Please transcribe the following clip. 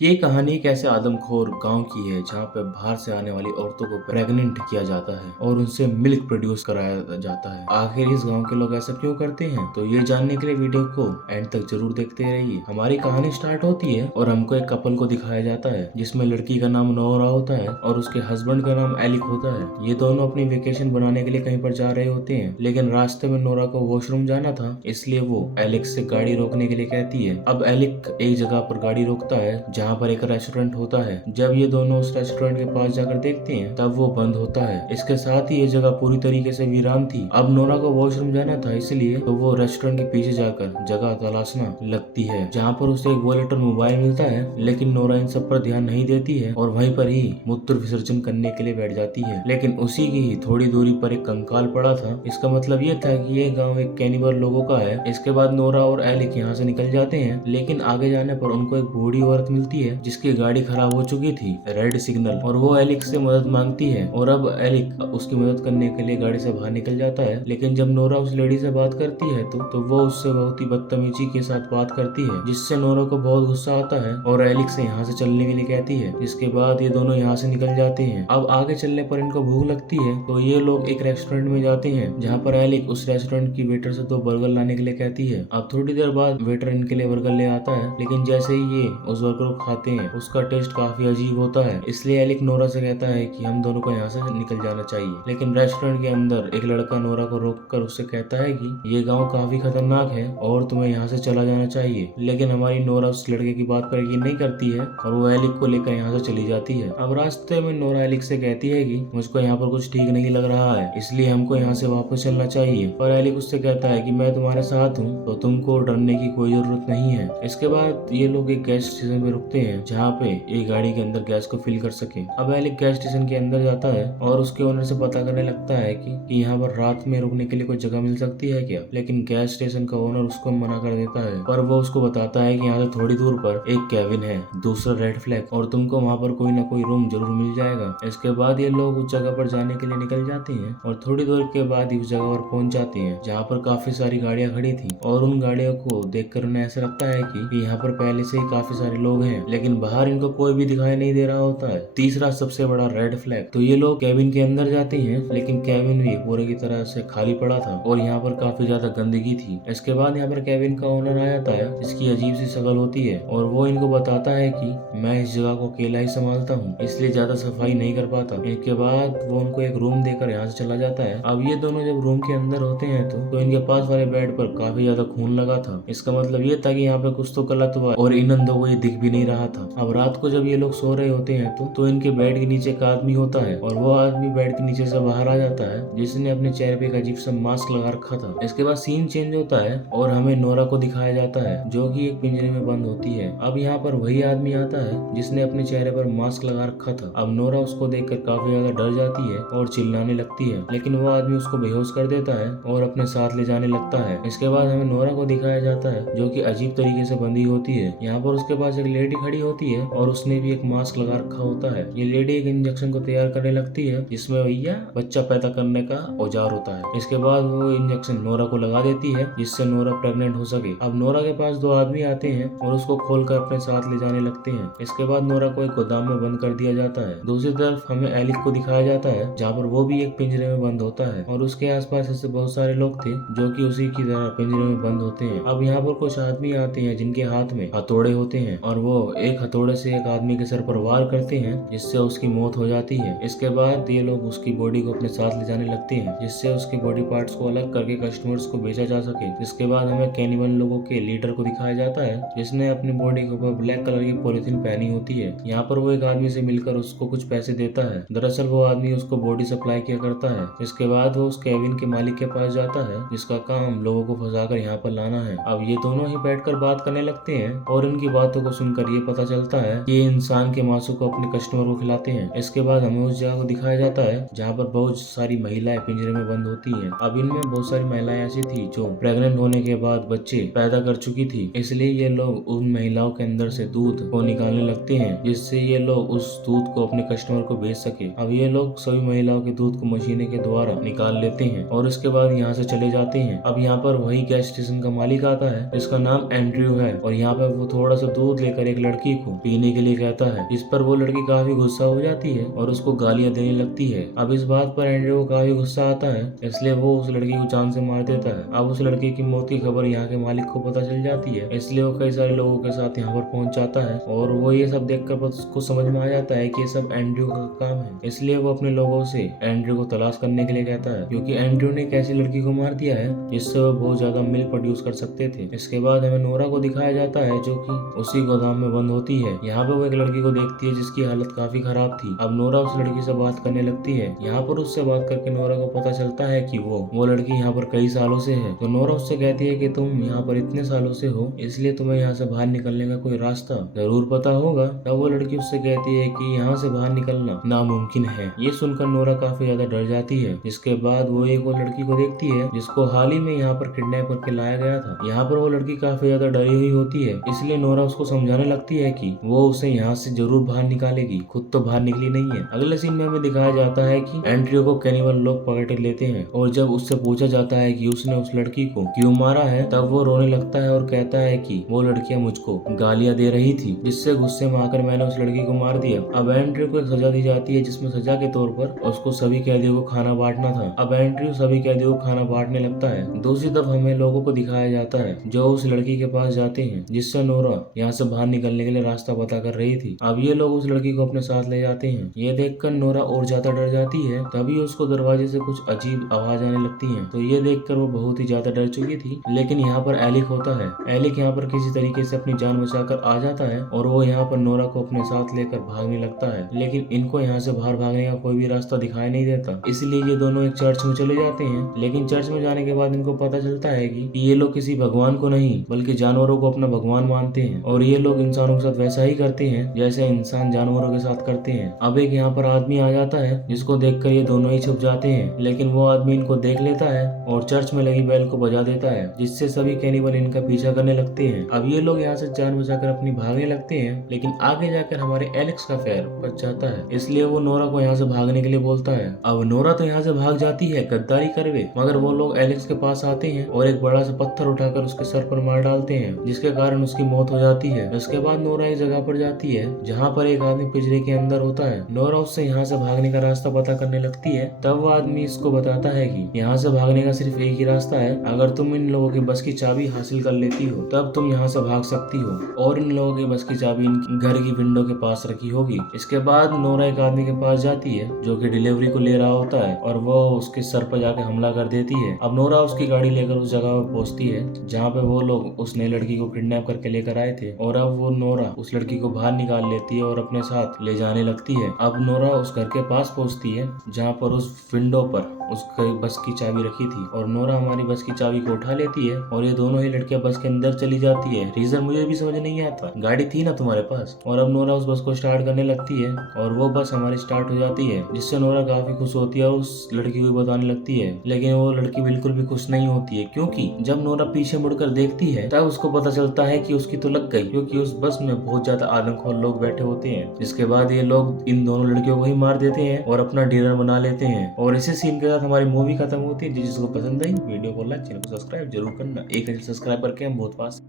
ये कहानी एक ऐसे आदमखोर गांव की है जहां पर बाहर से आने वाली औरतों को प्रेग्नेंट किया जाता है और उनसे मिल्क प्रोड्यूस कराया जाता है। आखिर इस गांव के लोग ऐसा क्यों करते हैं? तो ये जानने के लिए वीडियो को एंड तक जरूर देखते रहिए। हमारी कहानी स्टार्ट होती है और हमको एक कपल को दिखाया जाता है जिसमें लड़की का नाम नोरा होता है और उसके हस्बैंड का नाम एलिक होता है। ये दोनों अपनी वेकेशन बनाने के लिए कहीं पर जा रहे होते हैं, लेकिन रास्ते में नोरा को वॉशरूम जाना था, इसलिए वो एलिक से गाड़ी रोकने के लिए कहती है। अब एलिक एक जगह पर गाड़ी रोकता है जहाँ पर एक रेस्टोरेंट होता है। जब ये दोनों उस रेस्टोरेंट के पास जाकर देखते हैं तब वो बंद होता है। इसके साथ ही ये जगह पूरी तरीके से वीरान थी। अब नोरा को वॉशरूम जाना था, इसलिए तो वो रेस्टोरेंट के पीछे जाकर जगह तलाशना लगती है जहाँ पर उसे एक वॉलेट और मोबाइल मिलता है। लेकिन नोरा इन सब पर ध्यान नहीं देती है और वहीं पर ही मूत्र विसर्जन करने के लिए बैठ जाती है। लेकिन उसी की ही थोड़ी दूरी पर एक कंकाल पड़ा था। इसका मतलब ये था कि ये गांव एक कैनिबल लोगों का है। इसके बाद नोरा और एलिक यहाँ से निकल जाते हैं, लेकिन आगे जाने पर उनको एक बूढ़ी औरत मिलती है जिसकी गाड़ी खराब हो चुकी थी, रेड सिग्नल, और वो एलिक से मदद मांगती है। और अब एलिक उसकी मदद करने के लिए गाड़ी से बाहर निकल जाता है। लेकिन जब नोरा उस लेडी से बात करती है तो वो उससे बहुत ही बदतमीजी के साथ बात करती है, जिससे नोरा को बहुत गुस्सा आता है और एलिक से यहाँ से चलने के लिए कहती है। इसके बाद ये दोनों यहाँ से निकल जाते हैं। अब आगे चलने पर इनको भूख लगती है तो ये लोग एक रेस्टोरेंट में जाते हैं जहाँ पर एलिक उस रेस्टोरेंट की वेटर से 2 बर्गर लाने के लिए कहती है। अब थोड़ी देर बाद वेटर इनके लिए बर्गर ले आता है, लेकिन जैसे ही ये उस बर्गर को खाते हैं उसका टेस्ट काफी अजीब होता है। इसलिए एलिक नोरा से कहता है कि हम दोनों को यहाँ से निकल जाना चाहिए। लेकिन रेस्टोरेंट के अंदर एक लड़का नोरा को रोककर उससे कहता है कि ये गांव काफी खतरनाक है और तुम्हें यहाँ से चला जाना चाहिए। लेकिन हमारी नोरा उस लड़के की बात पर यकीन नहीं करती है और वो एलिक को लेकर यहाँ से चली जाती है। अब रास्ते में नोरा एलिक से कहती है कि मुझको यहाँ पर कुछ ठीक नहीं लग रहा है, इसलिए हमको यहाँ से वापस चलना चाहिए। और एलिक उससे कहता है कि मैं तुम्हारे साथ हूँ, तो तुमको डरने की कोई जरूरत नहीं है। इसके बाद ये लोग एक गैस स्टेशन पे रुकते हैं जहाँ पे एक गाड़ी के अंदर गैस को फिल कर सके। अब एलिक गैस स्टेशन के अंदर जाता है और उसके ओनर से पता करने लगता है कि यहाँ पर रात में रुकने के लिए कोई जगह मिल सकती है क्या। लेकिन गैस स्टेशन का ओनर उसको मना कर देता है, पर वो उसको बताता है कि यहाँ से थोड़ी दूर पर एक कैबिन है, दूसरा रेड फ्लैग, और तुमको वहाँ पर कोई ना कोई रूम जरूर मिल जाएगा। इसके बाद ये लोग उस जगह पर जाने के लिए निकल जाते हैं और थोड़ी देर के बाद ही उस जगह पर पहुंच जाते हैं जहाँ पर काफी सारी गाड़ियाँ खड़ी थी। और उन गाड़ियों को देखकर उन्हें ऐसा लगता है कि यहाँ पर पहले से ही काफी सारे लोग हैं, लेकिन बाहर इनको कोई भी दिखाई नहीं दे रहा होता है। तीसरा सबसे बड़ा रेड फ्लैग। तो ये लोग कैबिन के अंदर जाते हैं, लेकिन कैबिन भी पूरे की तरह से खाली पड़ा था और यहाँ पर काफी ज्यादा गंदगी थी। इसके बाद यहाँ पर कैबिन का ओनर आ जाता है जिसकी अजीब सी शक्ल होती है और वो इनको बताता है कि मैं इस जगह को अकेला ही संभालता हूँ, इसलिए ज्यादा सफाई नहीं कर पाता। इसके बाद वो उनको एक रूम देकर यहाँ से चला जाता है। अब ये दोनों जब रूम के अंदर होते हैं तो इनके पास वाले बेड पर काफी ज्यादा खून लगा था। इसका मतलब ये था कि यहाँ पे कुछ तो गलत हुआ और इन अंधों को ये दिख भी नहीं रहा था। अब रात को जब ये लोग सो रहे होते हैं तो इनके बेड के नीचे एक आदमी होता है और वो आदमी बेड के नीचे से बाहर आ जाता है, जिसने अपने चेहरे पे एक अजीब सा मास्क लगा रखा था। इसके बाद सीन चेंज होता है और हमें नोरा को दिखाया जाता है जो कि एक पिंजरे में बंद होती है। अब यहाँ पर वही आदमी आता है जिसने अपने चेहरे पर मास्क लगा रखा था। अब नोरा उसको देखकर काफी ज्यादा डर जाती है और चिल्लाने लगती है, लेकिन वो आदमी उसको बेहोश कर देता है और अपने साथ ले जाने लगता है। इसके बाद हमें नोरा को दिखाया जाता है जो कि अजीब तरीके से बंधी होती है। यहाँ पर उसके पास एक लेडी खड़ी होती है और उसने भी एक मास्क लगा रखा होता है। ये लेडी एक इंजेक्शन को तैयार करने लगती है जिसमें भैया बच्चा पैदा करने का औजार होता है। इसके बाद वो इंजेक्शन नोरा को लगा देती है जिससे नोरा प्रेग्नेंट हो सके। अब नोरा के पास 2 आदमी आते हैं और उसको खोलकर अपने साथ ले जाने लगते हैं। इसके बाद नोरा को एक गोदाम में बंद कर दिया जाता है। दूसरी तरफ हमें एलिक को दिखाया जाता है जहाँ पर वो भी एक पिंजरे में बंद होता है और उसके आसपास ऐसे बहुत सारे लोग थे जो कि उसी की तरह पिंजरे में बंद होते हैं। अब यहाँ पर कुछ आदमी आते हैं जिनके हाथ में हथौड़े होते हैं और वो एक हथौड़े से एक आदमी के सर पर वार करते हैं जिससे उसकी मौत हो जाती है। इसके बाद ये लोग उसकी बॉडी को अपने साथ ले जाने लगते हैं जिससे उसके बॉडी पार्ट्स को अलग करके कस्टमर्स को बेचा जा सके। इसके बाद हमें कैनिबल लोगों के लीडर को दिखाया जाता है जिसने अपनी बॉडी के ऊपर ब्लैक कलर की पॉलिथीन पहनी होती है। यहाँ पर वो एक आदमी से मिलकर उसको कुछ पैसे देता है। दरअसल वो आदमी उसको बॉडी सप्लाई किया करता है। इसके बाद वो उस कैबिन के मालिक के पास जाता है जिसका काम लोगों को फंसाकर यहाँ पर लाना है। अब ये दोनों ही बैठकर बात करने लगते हैं और इनकी बातों को सुनकर ये पता चलता है कि ये इंसान के मांसों को अपने कस्टमर को खिलाते हैं। इसके बाद हमें उस जगह को दिखाया जाता है जहाँ पर बहुत सारी महिलाएं पिंजरे में बंद होती हैं। अब इनमें बहुत सारी महिलाएं ऐसी थी जो प्रेग्नेंट होने के बाद बच्चे पैदा कर चुकी थी, इसलिए ये लोग उन महिलाओं के अंदर से दूध को निकालने लगते हैं जिससे ये लोग उस दूध को अपने कस्टमर को बेच सके। अब ये लोग सभी महिलाओं के दूध को मशीने के द्वारा निकाल लेते हैं और इसके बाद यहाँ से चले जाते हैं। अब यहाँ पर वही गैस स्टेशन का मालिक आता है जिसका नाम एंड्रयू है और यहाँ पर वो थोड़ा सा दूध लेकर एक लड़की को पीने के लिए कहता है। इस पर वो लड़की काफी गुस्सा हो जाती है और उसको गालियां देने लगती है। अब इस बात पर एंड्रयू को काफी गुस्सा आता है, इसलिए वो उस लड़की को जान से मार देता है। अब उस लड़की की मौत की खबर यहाँ के मालिक को पता चल जाती है, इसलिए वो कई सारे लोगों के साथ यहाँ पर पहुंच जाता है और वो ये सब देखकर उसको समझ में आ जाता है कि ये सब एंड्रयू का काम है। इसलिए वो अपने लोगों से एंड्रयू को तलाश करने के लिए कहता है, क्योंकि एंड्रयू ने एक ऐसी लड़की को मार दिया है जिससे वो बहुत ज्यादा मिल्क प्रोड्यूस कर सकते थे। इसके बाद हमें नोरा को दिखाया जाता है जो कि उसी गोदाम में बंद होती है। यहाँ पे वो एक लड़की को देखती है जिसकी हालत काफी खराब थी। अब नोरा उस लड़की से बात करने लगती है। यहाँ पर उससे बात करके नोरा को पता चलता है कि वो लड़की यहाँ पर कई सालों से है। तो नोरा उससे कहती है कि तुम यहाँ पर इतने सालों से हो, इसलिए तुम्हें यहाँ से बाहर निकलने का कोई रास्ता जरूर पता होगा। तब वो लड़की उससे कहती है कि यहाँ से बाहर निकलना नामुमकिन है। ये सुनकर नोरा काफी ज्यादा डर जाती है। जिसके बाद वो एक लड़की को देखती है जिसको हाल ही में यहाँ पर किडनैप करके लाया गया था। यहाँ पर वो लड़की काफी ज्यादा डरी हुई होती है, इसलिए नोरा उसको समझाने लगती है कि वो उसे यहाँ से जरूर बाहर निकालेगी, खुद तो बाहर निकली नहीं है। अगले सीन में हमें दिखाया जाता है कि एंड्रयू को कैनिबल लोग पकड़ लेते हैं और जब उससे पूछा जाता है कि उसने उस लड़की को क्यों मारा है, तब वो रोने लगता है और कहता है कि वो लड़कियां मुझको गालियां दे रही थी, जिससे गुस्से में आकर मैंने उस लड़की को मार दिया। अब एंड्रयू को एक सजा दी जाती है, जिसमें सजा के तौर पर उसको सभी कैदियों को खाना बांटना था। अब एंड्रयू सभी कैदियों को खाना बांटने लगता है। दूसरी तरफ हमें लोगों को दिखाया जाता है जो उस लड़की के पास जाते हैं जिससे नोरा यहाँ से बाहर निकलने के लिए रास्ता पता कर रही थी। अब ये लोग उस लड़की को अपने साथ ले जाते हैं। ये देखकर नोरा और ज्यादा डर जाती है। तभी उसको दरवाजे से कुछ अजीब आवाज आने लगती है। तो ये देखकर वो बहुत ही ज्यादा डर चुकी थी। लेकिन यहाँ पर एलिक होता है। एलिक यहाँ पर किसी तरीके से अपनी जान बचाकर आ जाता है और वो यहाँ पर नोरा को अपने साथ लेकर भागने लगता है। लेकिन इनको यहाँ से बाहर भागने का कोई भी रास्ता दिखाई नहीं देता, इसलिए ये दोनों एक चर्च में चले जाते हैं। लेकिन चर्च में जाने के बाद इनको पता चलता है कि ये लोग किसी भगवान को नहीं बल्कि जानवरों को अपना भगवान मानते हैं और ये लोग इंसानों के साथ वैसा ही करते हैं जैसे इंसान जानवरों के साथ करते हैं। अब एक यहाँ पर आदमी आ जाता है जिसको देखकर ये दोनों ही छुप जाते हैं, लेकिन वो आदमी इनको देख लेता है और चर्च में लगी बेल को बजा देता है, जिससे सभी कैनिबल इनका पीछा करने लगते हैं। अब ये लोग यहाँ से जान बचाकर अपनी भागने लगते हैं, लेकिन आगे जाकर हमारे एलेक्स का पैर बच जाता है, इसलिए वो नोरा को यहाँ से भागने के लिए बोलता है। अब नोरा तो यहाँ से भाग जाती है गद्दारी करवे, मगर वो लोग एलेक्स के पास आते हैं और एक बड़ा सा पत्थर उठाकर उसके सर पर मार डालते हैं, जिसके कारण उसकी मौत हो जाती है। उसके बाद नोरा एक जगह पर जाती है जहाँ पर एक आदमी पिंजरे के अंदर होता है। नोरा उससे यहाँ से भागने का रास्ता पता करने लगती है। तब वो आदमी इसको बताता है कि यहाँ से भागने का सिर्फ एक ही रास्ता है, अगर तुम इन लोगों की बस की चाबी हासिल कर लेती हो तब तुम यहाँ से भाग सकती हो, और इन लोगों की बस की चाबी घर की विंडो के पास रखी होगी। इसके बाद नोरा एक आदमी के पास जाती है जो कि डिलीवरी को ले रहा होता है और वो उसके सर पर जाकर हमला कर देती है। अब नोरा उसकी गाड़ी लेकर उस जगह पर पहुंचती है जहाँ पे वो लोग उस नई लड़की को किडनैप करके लेकर आए थे, और अब वो नोरा उस लड़की को बाहर निकाल लेती है और अपने साथ ले जाने लगती है। अब नोरा उस घर के पास पहुंचती है जहाँ पर उस विंडो पर उसकी बस की चाबी रखी थी, और नोरा हमारी बस की चाबी को उठा लेती है और ये दोनों ही लड़कियां बस के अंदर चली जाती है। रीजन मुझे भी समझ नहीं आता, गाड़ी थी ना तुम्हारे पास। और अब नोरा उस बस को स्टार्ट करने लगती है और वो बस हमारी स्टार्ट हो जाती है, जिससे नोरा काफी खुश होती है और उस लड़की को बताने लगती है। लेकिन वो लड़की बिल्कुल भी खुश नहीं होती है, क्योंकि जब नोरा पीछे मुड़कर देखती है तब उसको पता चलता है कि उसकी तो लग गई, क्योंकि उस बस में बहुत ज्यादा आदमखोर लोग बैठे होते हैं। जिसके बाद ये लोग इन दोनों लड़कियों को ही मार देते हैं और अपना डिनर बना लेते हैं। और इसी सीन के साथ हमारी मूवी खत्म होती है। जिसको पसंद आई वीडियो को लाइक, चैनल को सब्सक्राइब जरूर करना। 1000 सब्सक्राइबर के हम बहुत पास